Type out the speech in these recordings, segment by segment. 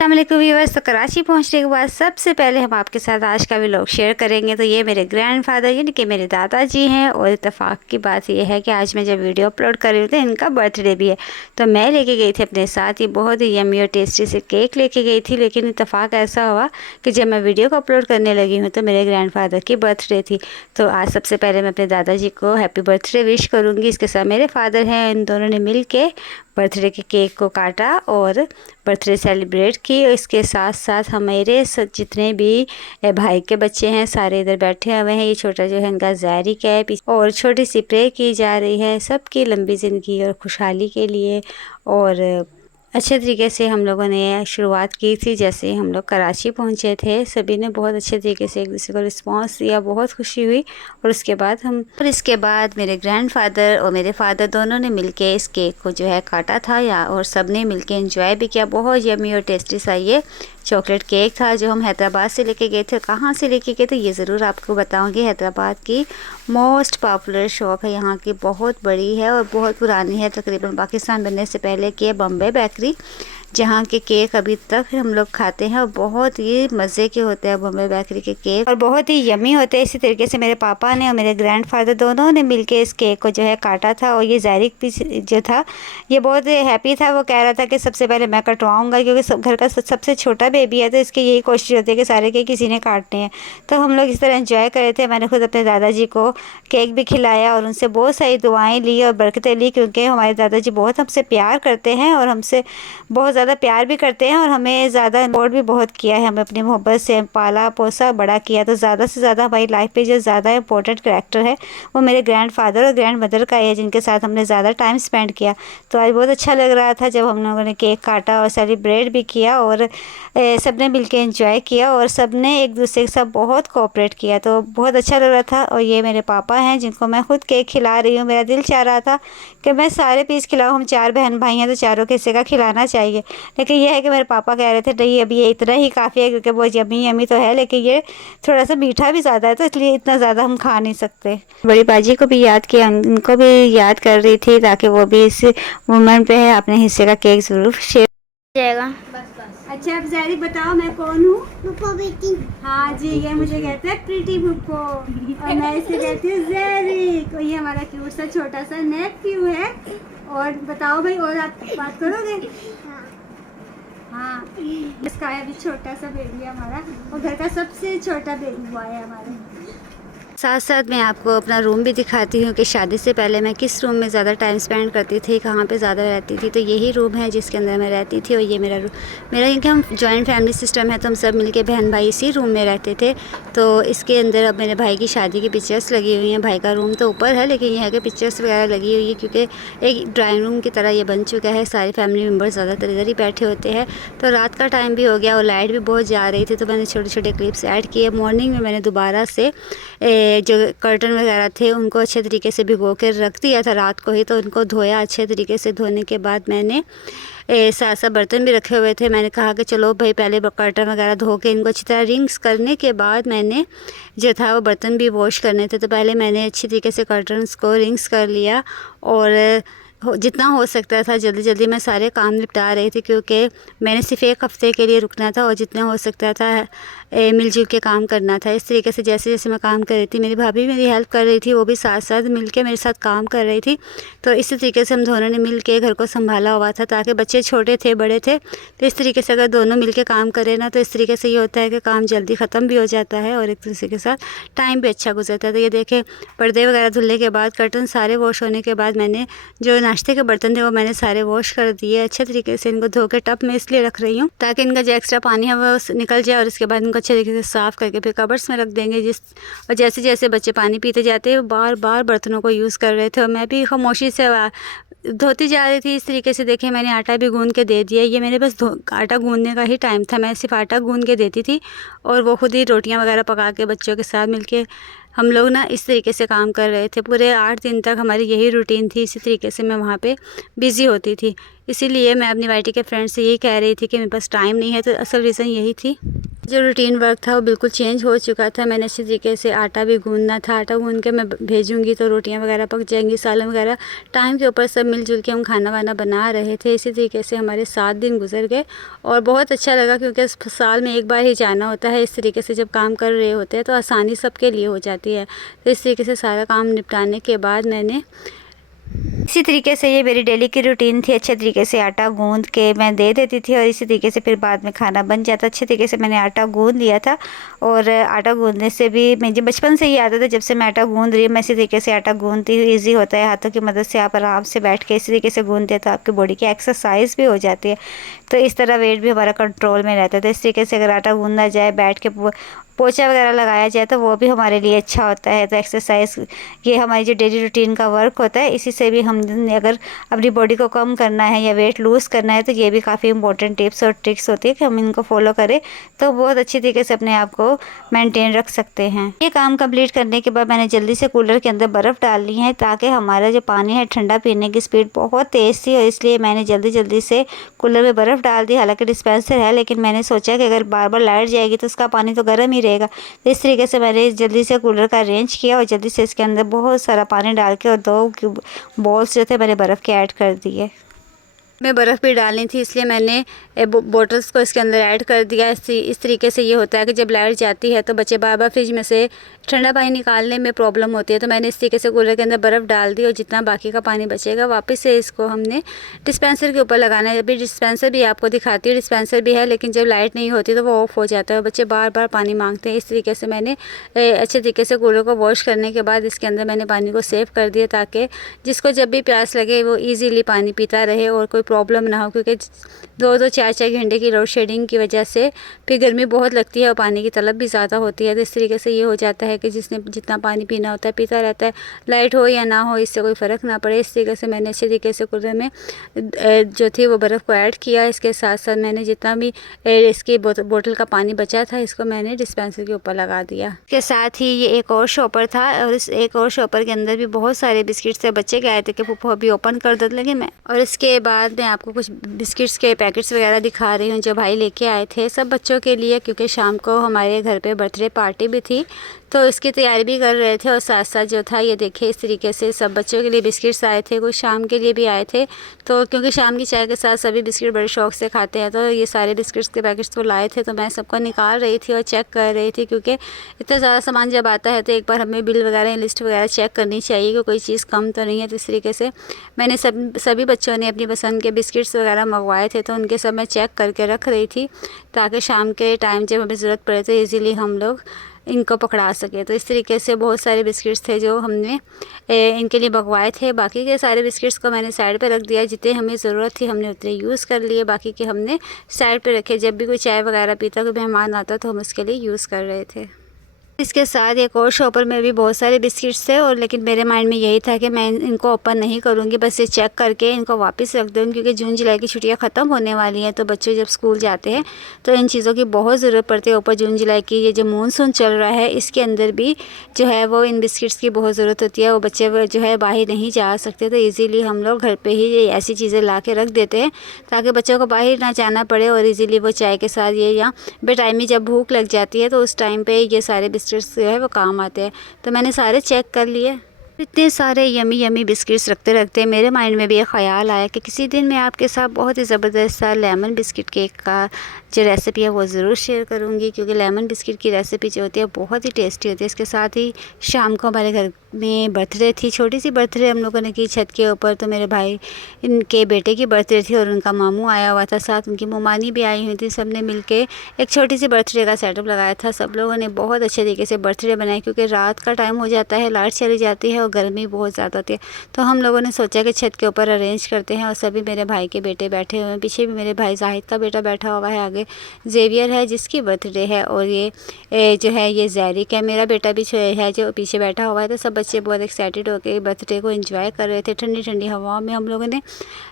अस्सलामुअलैकुम व्यूअर्स। तो कराची पहुंचने के बाद सबसे पहले हम आपके साथ आज का व्लॉग शेयर करेंगे। तो ये मेरे ग्रैंडफादर यानी कि मेरे दादाजी हैं और इत्तेफाक की बात ये है कि आज मैं जब वीडियो अपलोड कर रही हूँ तो इनका बर्थडे भी है। तो मैं लेके गई थी अपने साथ ये बहुत ही यम्मी और टेस्टी से केक लेके गई थी, लेकिन इत्तेफाक ऐसा हुआ कि जब मैं वीडियो को अपलोड करने लगी हूँ तो मेरे ग्रैंडफादर की बर्थडे थी। तो आज सबसे पहले मैं अपने दादाजी को हैप्पी बर्थडे विश करूँगी। इसके साथ मेरे फादर हैं, इन दोनों ने मिल के बर्थडे के केक को काटा और बर्थडे सेलिब्रेट की। इसके साथ साथ हमारे जितने भी भाई के बच्चे हैं सारे इधर बैठे हुए हैं। ये छोटा जो है इनका ज़ायरी कैप और छोटी सी प्रे की जा रही है सबकी लंबी ज़िंदगी और खुशहाली के लिए। और अच्छे तरीके से हम लोगों ने शुरुआत की थी। जैसे हम लोग कराची पहुंचे थे सभी ने बहुत अच्छे तरीके से एक दूसरे को रिस्पांस दिया, बहुत खुशी हुई। और इसके बाद मेरे ग्रैंडफादर और मेरे फादर दोनों ने मिलके इस केक को जो है काटा था और सब ने मिलके एंजॉय भी किया। बहुत यम्मी और टेस्टी सा ये चॉकलेट केक था जो हम हैदराबाद से लेके गए थे। कहाँ से लेके गए थे ये ज़रूर आपको बताऊंगी। हैदराबाद की मोस्ट पॉपुलर शॉप है, यहाँ की बहुत बड़ी है और बहुत पुरानी है, तकरीबन पाकिस्तान बनने से पहले की है, बॉम्बे बेकरी, जहाँ के केक अभी तक हम लोग खाते हैं और बहुत ही मज़े के होते हैं बॉम्बे बेकरी के केक और बहुत ही यमी होते हैं। इसी तरीके से मेरे पापा ने और मेरे ग्रैंडफादर दोनों ने मिलके इस केक को जो है काटा था। और ये ज़ायरिक भी जो था ये बहुत हैप्पी था। वो कह रहा था कि सबसे पहले मैं कटवाऊँगा क्योंकि घर का सबसे छोटा बेबी है, तो इसकी यही कोशिश होती है कि सारे केक किसी ने काटने हैं। तो हम लोग इस तरह एंजॉय कर रहे थे। मैंने खुद अपने दादाजी को केक भी खिलाया और उनसे बहुत सारी दुआएँ ली और बरकतें ली, क्योंकि हमारे दादाजी बहुत हमसे प्यार करते हैं और हमसे बहुत ज़्यादा प्यार भी करते हैं और हमें ज़्यादा इम्पोर्ट भी बहुत किया है। हमें अपनी मोहब्बत से पाला पोसा बड़ा किया। तो ज़्यादा से ज़्यादा हमारी लाइफ पे जो ज़्यादा इंपॉर्टेंट कैरेक्टर है वो मेरे ग्रैंडफादर और ग्रैंड मदर का है, जिनके साथ हमने ज़्यादा टाइम स्पेंड किया। तो आज बहुत अच्छा लग रहा था जब हम लोगों ने केक काटा और सेलिब्रेट भी किया और सब ने मिल के एंजॉय किया और सब ने एक दूसरे के साथ बहुत कोऑपरेट किया। तो बहुत अच्छा लग रहा था। और ये मेरे पापा हैं जिनको मैं खुद केक खिला रही हूँ। मेरा दिल चाह रहा था कि मैं सारे पीस खिलाऊँ, हम 4 बहन भाई हैं तो चारों के हिस्से का खिलाना चाहिए, लेकिन यह है कि मेरे पापा कह रहे थे नहीं अभी ये इतना ही काफ़ी है, क्योंकि बहुत यमी यमी तो है लेकिन ये थोड़ा सा मीठा भी ज़्यादा है तो इसलिए इतना ज़्यादा हम खा नहीं सकते। बड़ी बाजी को भी याद किया, उनको भी याद कर रही थी ताकि वो भी इस मोमेंट पे है अपने हिस्से का केक ज़रूर शेयर जाएगा। अच्छा अब ज़ायरी बताओ मैं कौन हूँ? भुप्पो बेटी। हाँ जी, ये मुझे कहते हैं प्रीटी भुप्पो और मैं इसे कहती हूँ ज़ायरी। तो ये हमारा क्यूट सा छोटा सा नेफ्यू है। और बताओ भाई, और आप बात करोगे? हाँ, इसका अभी छोटा सा बेबी है हमारा और घर का सबसे छोटा बेबी बॉय है हमारा। साथ साथ मैं आपको अपना रूम भी दिखाती हूँ कि शादी से पहले मैं किस रूम में ज़्यादा टाइम स्पेंड करती थी, कहाँ पे ज़्यादा रहती थी। तो यही रूम है जिसके अंदर मैं रहती थी और ये मेरा क्योंकि हम जॉइंट फैमिली सिस्टम है तो हम सब मिलके बहन भाई इसी रूम में रहते थे। तो इसके अंदर अब मेरे भाई की शादी की पिक्चर्स लगी हुई हैं। भाई का रूम तो ऊपर है लेकिन यह है कि पिक्चर्स वगैरह लगी हुई है क्योंकि एक ड्राइंग रूम की तरह ये बन चुका है। सारे फैमिली मेम्बर ज़्यादातर इधर ही बैठे होते हैं। तो रात का टाइम भी हो गया और लाइट भी बहुत जा रही थी, तो मैंने छोटे छोटे क्लिप्स ऐड किए। मॉर्निंग में मैंने दोबारा से जो कर्टन वगैरह थे उनको अच्छे तरीके से भिगो कर रख दिया था रात को ही, तो उनको धोया अच्छे तरीके से। धोने के बाद मैंने साथ साथ बर्तन भी रखे हुए थे। मैंने कहा कि चलो भाई पहले कर्टन वगैरह धो के इनको अच्छी तरह रिंग्स करने के बाद मैंने जो था वो बर्तन भी वॉश करने थे। तो पहले मैंने अच्छी तरीके से कर्टन्स को रिंग्स कर लिया और जितना हो सकता था जल्दी जल्दी मैं सारे काम निपटा रही थी, क्योंकि मैंने सिर्फ एक हफ़्ते के लिए रुकना था और जितना हो सकता था मिलजुल के काम करना था। इस तरीके से जैसे जैसे मैं काम कर रही थी मेरी भाभी मेरी हेल्प कर रही थी, वो भी साथ साथ मिल के मेरे साथ काम कर रही थी। तो इसी तरीके से हम दोनों ने मिल के घर को संभाला हुआ था, ताकि बच्चे छोटे थे बड़े थे तो इस तरीके से अगर दोनों मिल के काम करें ना तो इस तरीके से ये होता है कि काम जल्दी ख़त्म भी हो जाता है और एक दूसरे के साथ टाइम भी अच्छा गुजरता है। तो ये देखें पर्दे वगैरह धुलने के बाद कर्टन सारे वॉश होने के बाद मैंने जो नाश्ते के बर्तन थे वो मैंने सारे वॉश कर दिए अच्छे तरीके से। इनको धो के टब में इसलिए रख रही हूँ ताकि इनका जो एक्स्ट्रा पानी है वो निकल जाए और इसके बाद इनको अच्छे तरीके से साफ़ करके फिर कबर्ड्स में रख देंगे। और जैसे जैसे बच्चे पानी पीते जाते हैं बार बार बर्तनों को यूज़ कर रहे थे और मैं भी खामोशी से धोती जा रही थी। इस तरीके से देखें मैंने आटा भी गूंद के दे दिया। ये मेरे बस आटा गूंदने का ही टाइम था, मैं सिर्फ आटा गूंद के देती थी और वो खुद ही रोटियां वगैरह पका के बच्चों के साथ मिलके हम लोग ना इस तरीके से काम कर रहे थे। पूरे 8 दिन तक हमारी यही रूटीन थी। इसी तरीके से मैं वहाँ पे बिज़ी होती थी। इसीलिए मैं अपनी वाइटी के फ्रेंड से यही कह रही थी कि मेरे पास टाइम नहीं है, तो असल रीज़न यही थी। जो रूटीन वर्क था वो बिल्कुल चेंज हो चुका था। मैंने अच्छी तरीके से आटा भी गूंदना था, आटा गूंद के मैं भेजूंगी तो रोटियां वगैरह पक जाएंगी, सालन वगैरह टाइम के ऊपर सब मिलजुल के हम खाना वाना बना रहे थे। इसी तरीके से हमारे 7 दिन गुजर गए और बहुत अच्छा लगा, क्योंकि साल में एक बार ही जाना होता है। इस तरीके से जब काम कर रहे होते हैं तो आसानी सबके लिए हो जाती है। तो इस तरीके से सारा काम निपटाने के बाद मैंने इसी तरीके से, ये मेरी डेली की रूटीन थी, अच्छे तरीके से आटा गूंद के मैं दे देती थी और इसी तरीके से फिर बाद में खाना बन जाता। अच्छे तरीके से मैंने आटा गूंद लिया था और आटा गूंदने से भी मुझे बचपन से ही आदत है, जब से मैं आटा गूंद रही हूँ मैं इसी तरीके से आटा गूंदती हूँ। ईजी होता है, हाथों की मदद से आप आराम से बैठ के इसी तरीके से गूंदते हैं तो आपकी बॉडी की एक्सरसाइज भी हो जाती है। तो इस तरह वेट भी हमारा कंट्रोल में रहता है। तो इस तरीके से अगर आटा गूंदा जाए, बैठ के पोछा वगैरह लगाया जाए तो वो भी हमारे लिए अच्छा होता है। तो एक्सरसाइज, ये हमारी जो डेली रूटीन का वर्क होता है, इसी से भी हम अगर अपनी बॉडी को कम करना है या वेट लूज़ करना है तो ये भी काफ़ी इंपॉर्टेंट टिप्स और ट्रिक्स होती है कि हम इनको फॉलो करें तो बहुत अच्छी तरीके से अपने आप को मेंटेन रख सकते हैं। ये काम कंप्लीट करने के बाद मैंने जल्दी से कूलर के अंदर बर्फ़ डाल ली है, ताकि हमारा जो पानी है ठंडा पीने की स्पीड बहुत तेज़ थी और इसलिए मैंने जल्दी से कूलर में बर्फ़ डाल दी। हालांकि डिस्पेंसर है, लेकिन मैंने सोचा कि अगर बार बार लाइट जाएगी तो उसका पानी तो गर्म ही रहेगा। तो इस तरीके से मैंने जल्दी से कूलर का अरेंज किया और जल्दी से इसके अंदर बहुत सारा पानी डाल के और 2 बॉल्स जो थे मैंने बर्फ़ के ऐड कर दिए। मैं बर्फ़ भी डालनी थी, इसलिए मैंने बोटल्स को इसके अंदर ऐड कर दिया। इस तरीके से ये होता है कि जब लाइट जाती है तो बच्चे बार बार फ्रिज में से ठंडा पानी निकालने में प्रॉब्लम होती है। तो मैंने इस तरीके से कूलर के अंदर बर्फ़ डाल दी और जितना बाकी का पानी बचेगा वापस से इसको हमने डिस्पेंसर के ऊपर लगाना है। अभी डिस्पेंसर भी आपको दिखाती है, डिस्पेंसर भी है, लेकिन जब लाइट नहीं होती तो वो ऑफ़ हो जाता है और बच्चे बार बार पानी मांगते हैं। इस तरीके से मैंने अच्छे तरीके से कूलर को वॉश करने के बाद इसके अंदर मैंने पानी को सेव कर दिया, ताकि जिसको जब भी प्यास लगे वो ईज़िली पानी पीता रहे और कोई प्रॉब्लम ना हो। क्योंकि 2-2 4-4 घंटे की लोड शेडिंग की वजह से फिर गर्मी बहुत लगती है और पानी की तलब भी ज़्यादा होती है। तो इस तरीके से ये हो जाता है कि जिसने जितना पानी पीना होता है पीता रहता है, लाइट हो या ना हो इससे कोई फ़र्क ना पड़े। इस तरीके से मैंने अच्छे तरीके से कूलर में जो थी वो बर्फ़ को ऐड किया। इसके साथ साथ मैंने जितना भी इसकी बोतल का पानी बचा था इसको मैंने डिस्पेंसर के ऊपर लगा दिया। इसके साथ ही ये एक और शॉपर था और इस एक और शॉपर के अंदर भी बहुत सारे बिस्किट्स थे। बच्चे कह रहे थे कि पप्पू अभी ओपन कर दो, लेकिन मैं और इसके बाद मैं आपको कुछ बिस्किट्स के पैकेट्स वगैरह दिखा रही हूँ जो भाई लेके आए थे सब बच्चों के लिए, क्योंकि शाम को हमारे घर पे बर्थडे पार्टी भी थी तो इसकी तैयारी भी कर रहे थे। और साथ साथ जो था ये देखिए इस तरीके से सब बच्चों के लिए बिस्किट्स आए थे, कुछ शाम के लिए भी आए थे। तो क्योंकि शाम की चाय के साथ सभी बिस्किट बड़े शौक से खाते हैं, तो ये सारे बिस्किट्स के पैकेट्स तो लाए थे। तो मैं सबको निकाल रही थी और चेक कर रही थी, क्योंकि इतना ज़्यादा सामान जब आता है तो एक बार हमें बिल वगैरह लिस्ट वगैरह चेक करनी चाहिए कि कोई चीज़ कम तो नहीं है। तो इस तरीके से मैंने सभी बच्चों ने अपनी पसंद के बिस्किट्स वगैरह मंगवाए थे, तो उनके सब मैं चेक करके रख रही थी, ताकि शाम के टाइम जब हमें ज़रूरत पड़े तो ईज़िली हम लोग इनको पकड़ा सके। तो इस तरीके से बहुत सारे बिस्किट्स थे जो हमने इनके लिए मंगवाए थे। बाकी के सारे बिस्किट्स को मैंने साइड पे रख दिया, जितने हमें ज़रूरत थी हमने उतने यूज़ कर लिए, बाकी के हमने साइड पे रखे। जब भी कोई चाय वगैरह पीता, कोई मेहमान आता तो हम उसके लिए यूज़ कर रहे थे। इसके साथ एक और शॉपर में भी बहुत सारे बिस्किट्स थे, और लेकिन मेरे माइंड में यही था कि मैं इनको ओपन नहीं करूँगी, बस ये चेक करके इनको वापस रख दूँगी, क्योंकि जून जुलाई की छुट्टियां ख़त्म होने वाली हैं। तो बच्चे जब स्कूल जाते हैं तो इन चीज़ों की बहुत ज़रूरत पड़ती है। ऊपर जून जुलाई की ये जो मानसून चल रहा है इसके अंदर भी जो है वो इन बिस्किट्स की बहुत ज़रूरत होती है। वो बच्चे जो है बाहर नहीं जा सकते, तो ईज़िली हम लोग घर पर ही ऐसी चीज़ें ला के रख देते हैं ताकि बच्चों को बाहर ना जाना पड़े, और ईज़िली वो चाय के साथ ये या बेटाइमी जब भूख लग जाती है तो उस टाइम पर ये सारे बिस्किट्स जो है वो काम आते हैं। तो मैंने सारे चेक कर लिए। इतने सारे यमी बिस्किट्स रखते रखते मेरे माइंड में भी ये ख्याल आया कि किसी दिन मैं आपके साथ बहुत ही ज़बरदस्त सा लेमन बिस्किट केक का जो रेसिपी है वो ज़रूर शेयर करूँगी, क्योंकि लेमन बिस्किट की रेसिपी जो होती है बहुत ही टेस्टी होती है। इसके साथ ही शाम को हमारे घर में बर्थडे थी, छोटी सी बर्थडे हम लोगों ने की छत के ऊपर। तो मेरे भाई इनके बेटे की बर्थडे थी और उनका मामू आया हुआ था, साथ उनकी ममानी भी आई हुई थी। सब ने मिल के एक छोटी सी बर्थडे का सेटअप लगाया था। सब लोगों ने बहुत अच्छे तरीके से बर्थडे बनाया, क्योंकि रात का टाइम हो जाता है, लाइट चली जाती है और गर्मी बहुत ज़्यादा होती है। तो हम लोगों ने सोचा कि छत के ऊपर अरेंज करते हैं, और सभी मेरे भाई के बेटे बैठे हुए हैं। पीछे भी मेरे भाई जाहिद का बेटा बैठा हुआ है, आगे जेवियर है जिसकी बर्थडे है, और ये जो है ये जैरिक है मेरा बेटा भी है जो पीछे बैठा हुआ है। तो सब बच्चे बहुत एक्साइटेड होकर बर्थडे को एंजॉय कर रहे थे। ठंडी ठंडी हवाओं में हम लोगों ने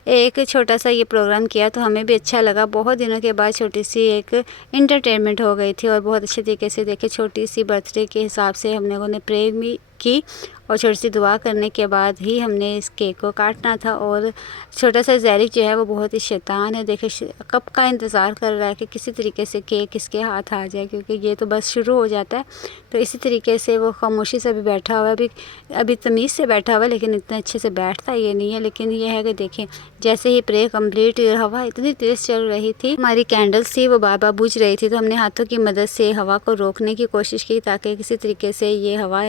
एक छोटा सा ये प्रोग्राम किया, तो हमें भी अच्छा लगा। बहुत दिनों के बाद छोटी सी एक इंटरटेनमेंट हो गई थी और बहुत अच्छे तरीके से देखे छोटी सी बर्थडे के हिसाब से हम लोगों ने प्रे भी की और छोटी सी दुआ करने के बाद ही हमने इस केक को काटना था। और छोटा सा ज़ैरिक जो है वो बहुत ही शैतान है, देखिए कब का इंतज़ार कर रहा है कि किसी तरीके से केक इसके हाथ आ जाए, क्योंकि ये तो बस शुरू हो जाता है। तो इसी तरीके से वो खामोशी से भी बैठा हुआ है, अभी तमीज़ से बैठा हुआ है, लेकिन इतना अच्छे से बैठता ये नहीं है। लेकिन ये है कि देखें जैसे ही प्रे कंप्लीट, हवा इतनी तेज़ चल रही थी, हमारी कैंडल्स थी वो बार बार बुझ रही थी, तो हमने हाथों की मदद से हवा को रोकने की कोशिश की ताकि किसी तरीके से ये हवा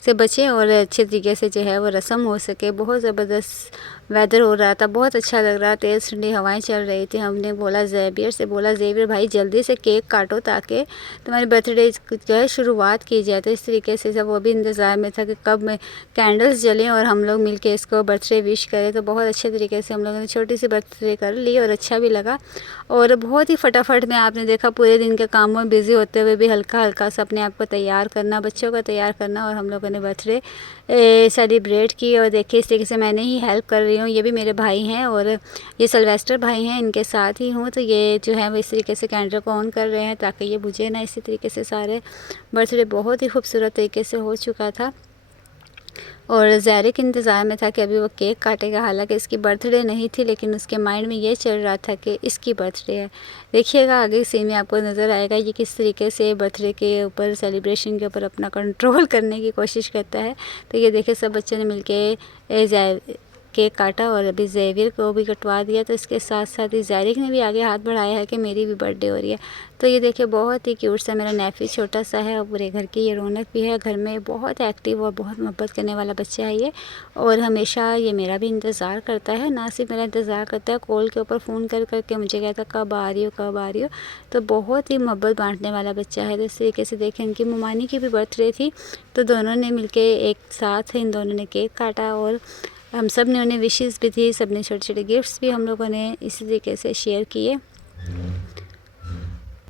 से बचे और अच्छे तरीके से जो है वो रस्म हो सके। बहुत ज़बरदस्त वेदर हो रहा था, बहुत अच्छा लग रहा, तेज़ ठंडी हवाएं चल रही थी। हमने बोला ज़ेवियर भाई जल्दी से केक काटो ताकि तुम्हारे बर्थडे जो है शुरुआत की जाए। तो इस तरीके से जब वो भी इंतज़ार में था कि कब में कैंडल्स जलें और हम लोग मिल के इसको बर्थडे विश करें। तो बहुत अच्छे तरीके से हम लोगों ने छोटी सी बर्थडे कर ली और अच्छा भी लगा। और बहुत ही फटाफट में आपने देखा पूरे दिन के कामों में बिज़ी होते हुए भी हल्का हल्का सा अपने आप को तैयार करना, बच्चों का तैयार करना, और हम लोगों ने बर्थडे सेलिब्रेट की। और देखिए इस तरीके से मैंने ही हेल्प कर रही हूँ, ये भी मेरे भाई हैं और ये सिल्वेस्टर भाई हैं, इनके साथ ही हूँ। तो ये जो है वो इस तरीके से कैंडल को ऑन कर रहे हैं ताकि ये बुझे ना। इसी तरीके से सारे बर्थडे बहुत ही खूबसूरत तरीके से हो चुका था और ज़ैरिक इंतज़ार में था कि अभी वो केक काटेगा। हालांकि इसकी बर्थडे नहीं थी, लेकिन उसके माइंड में ये चल रहा था कि इसकी बर्थडे है। देखिएगा आगे सीन में आपको नज़र आएगा ये किस तरीके से बर्थडे के ऊपर, सेलिब्रेशन के ऊपर अपना कंट्रोल करने की कोशिश करता है। तो ये देखिए सब बच्चों ने मिलके केक काटा और अभी ज़ेवियर को भी कटवा दिया। तो इसके साथ साथ ही ज़ैरिक ने भी आगे हाथ बढ़ाया है कि मेरी भी बर्थडे हो रही है। तो ये देखिए बहुत ही क्यूट सा मेरा नेफ़ी छोटा सा है और पूरे घर की ये रौनक भी है। घर में बहुत एक्टिव और बहुत मोहब्बत करने वाला बच्चा है ये, और हमेशा ये मेरा भी इंतज़ार करता है। ना सिर्फ मेरा इंतज़ार करता है, कॉल के ऊपर फ़ोन कर करके मुझे कहता कब आ रही हो, कब आ रही हो। तो बहुत ही मोहब्बत बांटने वाला बच्चा है। तो इस तरीके से देखें इनकी ममानी की भी बर्थडे थी, तो दोनों ने मिल एक साथ इन दोनों ने केक काटा और हम सब ने उन्हें विशेस भी थी, सब ने छोटे छोटे गिफ्ट्स भी हम लोगों ने इसी तरीके से शेयर किए।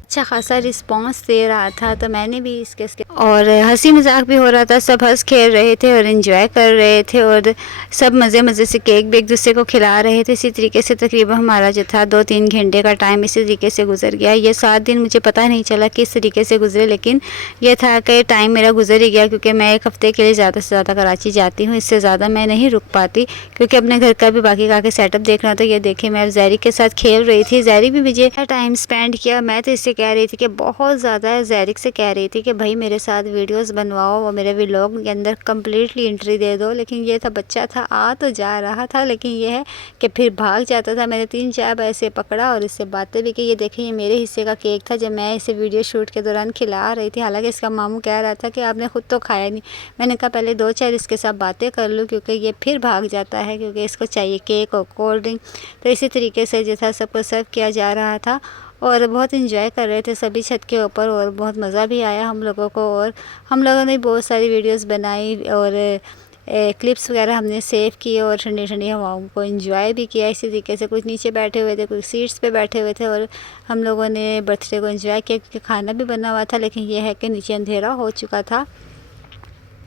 अच्छा खासा रिस्पांस दे रहा था, तो मैंने भी इसके और हंसी मजाक भी हो रहा था, सब हंस खेल रहे थे और एंजॉय कर रहे थे और सब मज़े मज़े से केक भी एक दूसरे को खिला रहे थे। इसी तरीके से तकरीबन हमारा जो था 2-3 घंटे का टाइम इसी तरीके से गुजर गया। ये 7 दिन मुझे पता नहीं चला किस तरीके से गुजरे, लेकिन यह था कि टाइम मेरा गुजर ही गया, क्योंकि मैं एक हफ़्ते के लिए ज़्यादा से ज़्यादा कराची जाती हूँ, इससे ज़्यादा मैं नहीं रुक पाती क्योंकि अपने घर का भी बाकी का सेटअप देखना। तो ये देखे मैं ज़ैरिक के साथ खेल रही थी, ज़ैरिक भी मुझे टाइम स्पेंड किया। मैं तो इससे कह रही थी कि बहुत ज़्यादा, ज़ैरिक से कह रही थी कि भाई मेरे साथ वीडियोस बनवाओ और मेरे व्लॉग के अंदर कम्प्लीटली एंट्री दे दो। लेकिन ये था बच्चा था, आ तो जा रहा था, लेकिन ये है कि फिर भाग जाता था। मैंने 3-4 बार ऐसे पकड़ा और इससे बातें भी की। ये देखें ये मेरे हिस्से का केक था जब मैं इसे वीडियो शूट के दौरान खिला रही थी। हालांकि इसका मामू कह रहा था कि आपने ख़ुद तो खाया नहीं। मैंने कहा पहले 2-4 इसके साथ बातें कर लूँ, क्योंकि ये फिर भाग जाता है, क्योंकि इसको चाहिए केक और कोल्ड ड्रिंक। तो इसी तरीके से जो था सबको सर्व किया जा रहा था और बहुत इंजॉय कर रहे थे सभी छत के ऊपर और बहुत मज़ा भी आया हम लोगों को। और हम लोगों ने बहुत सारी वीडियोस बनाई और क्लिप्स वगैरह हमने सेव किए और ठंडी ठंडी हवाओं को एंजॉय भी किया। इसी तरीके से कुछ नीचे बैठे हुए थे, कुछ सीट्स पे बैठे हुए थे और हम लोगों ने बर्थडे को एंजॉय किया, क्योंकि खाना भी बना हुआ था। लेकिन यह है कि नीचे अंधेरा हो चुका था,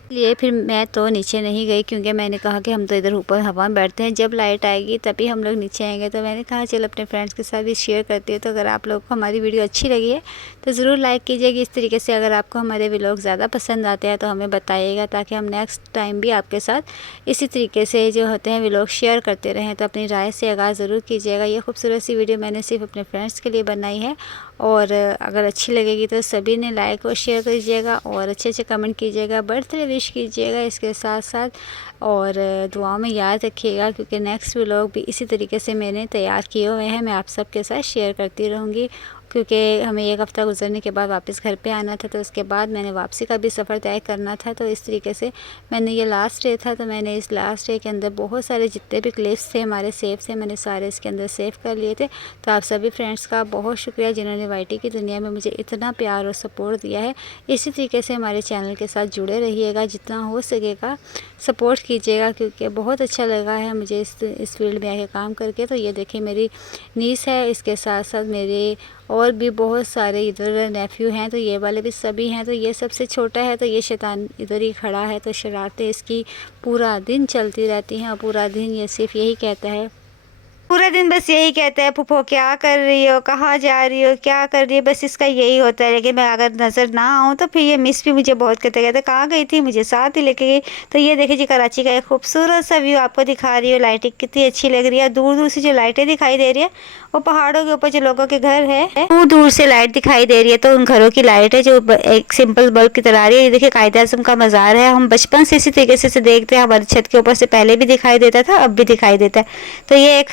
इसलिए फिर मैं तो नीचे नहीं गई, क्योंकि मैंने कहा कि हम तो इधर ऊपर हवा में बैठते हैं, जब लाइट आएगी तभी हम लोग नीचे आएंगे। तो मैंने कहा चल अपने फ्रेंड्स के साथ भी शेयर करती है। तो अगर आप लोगों को हमारी वीडियो अच्छी लगी है तो ज़रूर लाइक कीजिएगा। इस तरीके से अगर आपको हमारे व्लॉग ज़्यादा पसंद आते हैं तो हमें बताइएगा, ताकि हम नेक्स्ट टाइम भी आपके साथ इसी तरीके से जो होते हैं व्लॉग शेयर करते रहें। तो अपनी राय से आगाज़ ज़रूर कीजिएगा। ये खूबसूरत सी वीडियो मैंने सिर्फ अपने फ्रेंड्स के लिए बनाई है, और अगर अच्छी लगेगी तो सभी ने लाइक और शेयर कीजिएगा और अच्छे अच्छे कमेंट कीजिएगा, बर्थडे विश कीजिएगा इसके साथ साथ, और दुआ में याद रखिएगा, क्योंकि नेक्स्ट व्लॉग भी इसी तरीके से मैंने तैयार किए हुए हैं, मैं आप सबके साथ शेयर करती रहूँगी। क्योंकि हमें एक हफ़्ता गुजरने के बाद वापस घर पे आना था, तो उसके बाद मैंने वापसी का भी सफ़र तय करना था। तो इस तरीके से मैंने ये लास्ट डे था, तो मैंने इस लास्ट डे के अंदर बहुत सारे जितने भी क्लिप्स थे हमारे सेव थे, मैंने सारे इसके अंदर सेव कर लिए थे। तो आप सभी फ्रेंड्स का बहुत शुक्रिया जिन्होंने वाईटी की दुनिया में मुझे इतना प्यार और सपोर्ट दिया है। इसी तरीके से हमारे चैनल के साथ जुड़े रहिएगा, जितना हो सकेगा सपोर्ट कीजिएगा, क्योंकि बहुत अच्छा लगा है मुझे इस फील्ड में आके काम करके। तो ये देखिए मेरी नीस है, इसके साथ साथ मेरे और भी बहुत सारे इधर नेफ्यू हैं, तो ये वाले भी सभी हैं। तो ये सबसे छोटा है, तो ये शैतान इधर ही खड़ा है, तो शरारतें इसकी पूरा दिन चलती रहती हैं और पूरा दिन ये सिर्फ यही कहता है पूरा दिन बस यही कहता है, फूफो क्या कर रही हो, कहाँ जा रही हो, क्या कर रही हो, बस इसका यही होता है। लेकिन मैं अगर नज़र ना आऊँ तो फिर ये मिस भी मुझे बहुत करते, कहते कहाँ गई थी, मुझे साथ ही लेके गई। तो ये देखिए जी, कराची का एक खूबसूरत सा व्यू आपको दिखा रही हूँ। लाइटिंग कितनी अच्छी लग रही है, दूर दूर से जो लाइटें दिखाई दे रही है, वो पहाड़ों के ऊपर जो लोगों के घर है, दूर दूर से लाइट दिखाई दे रही है। तो उन घरों की लाइट है जो एक सिंपल बल्ब की तरह आ रही है। ये देखिए कायदे आजम का मज़ार है, हम बचपन से इसी तरीके से देखते हैं। हमारी छत के ऊपर से पहले भी दिखाई देता था, अब भी दिखाई देता है। तो ये एक